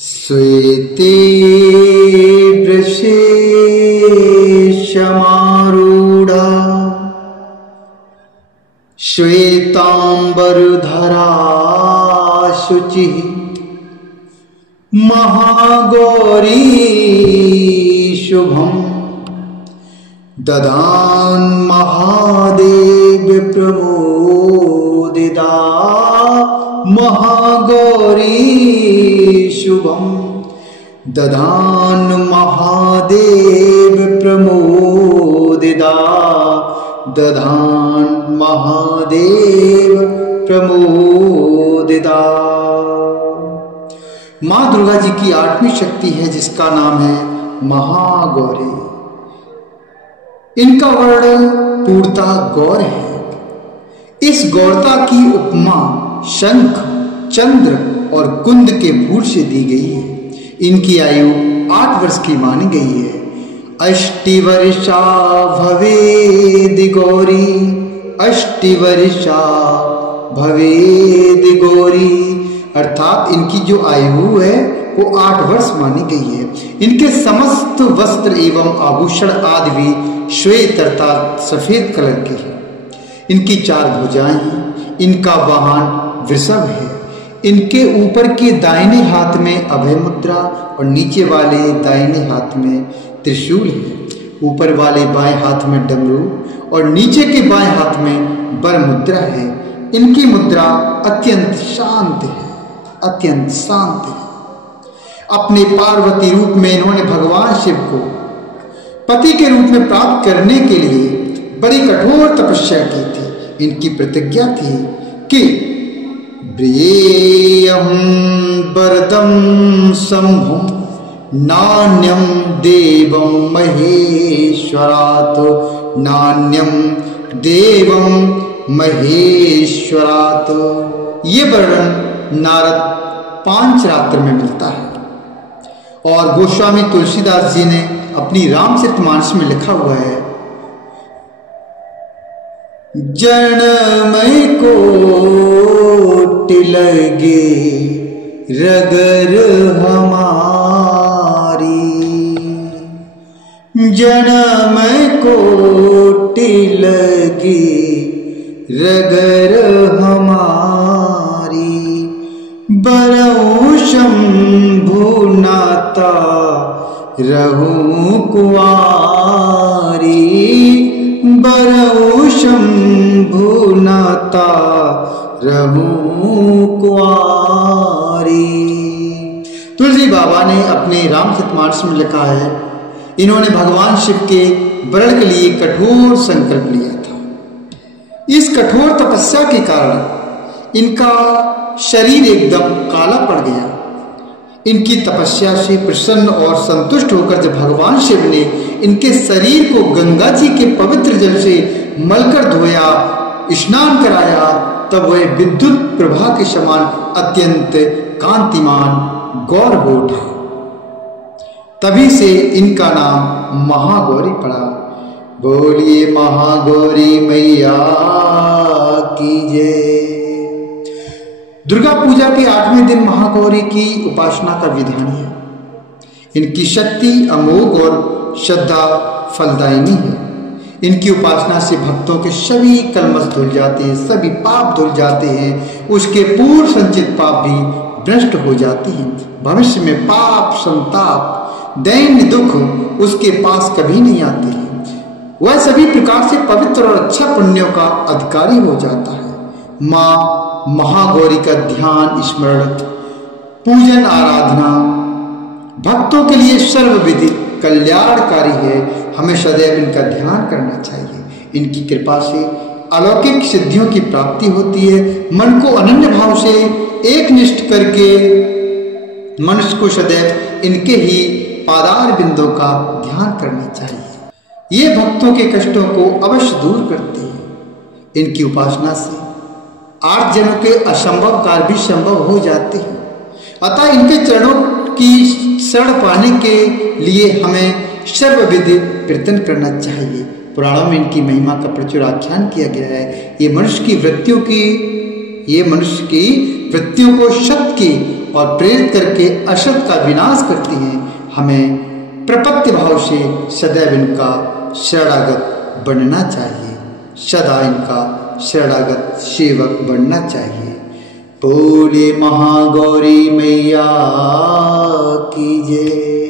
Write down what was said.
श्वेते वृषेशमारूढा श्वेतांबरधरा शुचिः महागौरी शुभम् ददान् महादेव प्रमोदिता महागौरी शुभम् ददान् महादेव प्रमोदिता ददान् महादेव प्रमोदिता। माँ दुर्गा जी की 8वीं शक्ति है जिसका नाम है महागौरी। इनका वर्ण पूर्णतः गौर है। इस गौरता की उपमा शंख, चंद्र और कुंद के फूल से दी गई है। इनकी आयु 8 वर्ष की मानी गई है। अष्टिवर्षा भवेद गौरी, अष्टिवर्षा भवेद गौरी, अर्थात इनकी जो आयु है वो 8 वर्ष मानी गई है। इनके समस्त वस्त्र एवं आभूषण आदि भी श्वेत अर्थात सफेद कलर के हैं। इनकी 4 भुजाएं हैं। इनका वाहन वृषभ है। इनके ऊपर के दाहिने हाथ में अभय मुद्रा और नीचे वाले दाहिने हाथ में त्रिशूल है। ऊपर वाले बाएं हाथ में डमरू और नीचे के बाएं हाथ में बर मुद्रा है। इनकी मुद्रा अत्यंत शांत है, अत्यंत शांत है। अपने पार्वती रूप में इन्होंने भगवान शिव को पति के रूप में प्राप्त करने के लिए बड़ी कठोर तपस्या की थी। इनकी प्रतिज्ञा थी कि ब्रियेयं वरदं शंभुं नान्यं देवं महेश्वरात्, नान्यं देवं महेश्वरात्। ये वर्णन नारद 5 रात्र में मिलता है और गोस्वामी तुलसीदास जी ने अपनी रामचरितमानस में लिखा हुआ है, जनमय कोटि लगे रगर हमारी, जनमय कोटि लगे रगर हमारी, बरऊ शंभुनाता रहूं कुंवारी, बरऊ शंभुनाता रहूं कुंवारी। तुलसी बाबा ने अपने रामचरितमानस में लिखा है, इन्होंने भगवान शिव के वरण के लिए कठोर संकल्प लिया था। इस कठोर तपस्या के कारण इनका शरीर एकदम काला पड़ गया। इनकी तपस्या से प्रसन्न और संतुष्ट होकर जब भगवान शिव ने इनके शरीर को गंगा जी के पवित्र जल से मलकर धोया, स्नान कराया, तब वह विद्युत प्रभा के समान अत्यंत कांतिमान गौर हो उठा। तभी से इनका नाम महागौरी पड़ा। बोलिए महागौरी मैया की जय। दुर्गा पूजा के 8वें दिन महागौरी की उपासना का विधान है। इनकी शक्ति अमोघ और श्रद्धा फलदायिनी है। इनकी उपासना से भक्तों के सभी कलमश धुल जाते हैं, सभी पाप धुल जाते हैं, उसके पूर्व संचित पाप भी भ्रष्ट हो जाते हैं। भविष्य में पाप, संताप, दैन्य दुख उसके पास कभी नहीं आते हैं। वह सभी प्रकार से पवित्र और अच्छा पुण्यों का अधिकारी हो जाता है। माँ महागौरी का ध्यान, स्मरण, पूजन, आराधना भक्तों के लिए सर्वविधि कल्याणकारी है। हमें सदैव इनका ध्यान करना चाहिए। इनकी कृपा से अलौकिक सिद्धियों की प्राप्ति होती है। मन को अनन्य भाव से एकनिष्ठ करके मनुष्य को सदैव इनके ही पादार बिंदों का ध्यान करना चाहिए। ये भक्तों के कष्टों को अवश्य दूर करते हैं। इनकी उपासना से 8 जनों के असंभव कार्य भी संभव हो जाते हैं। अतः इनके चरणों की शरण पाने के लिए हमें सर्वविधि कीर्तन करना चाहिए। पुराणों में इनकी महिमा का प्रचुर आख्यान किया गया है। ये मनुष्य की वृत्तियों को सत्य की और प्रेरित करके असत का विनाश करती हैं। हमें प्रपत्ति भाव से सदैव इनका शरणागत बनना चाहिए, सदा इनका शरणागत सेवक बनना चाहिए। बोले महागौरी मैया की जय।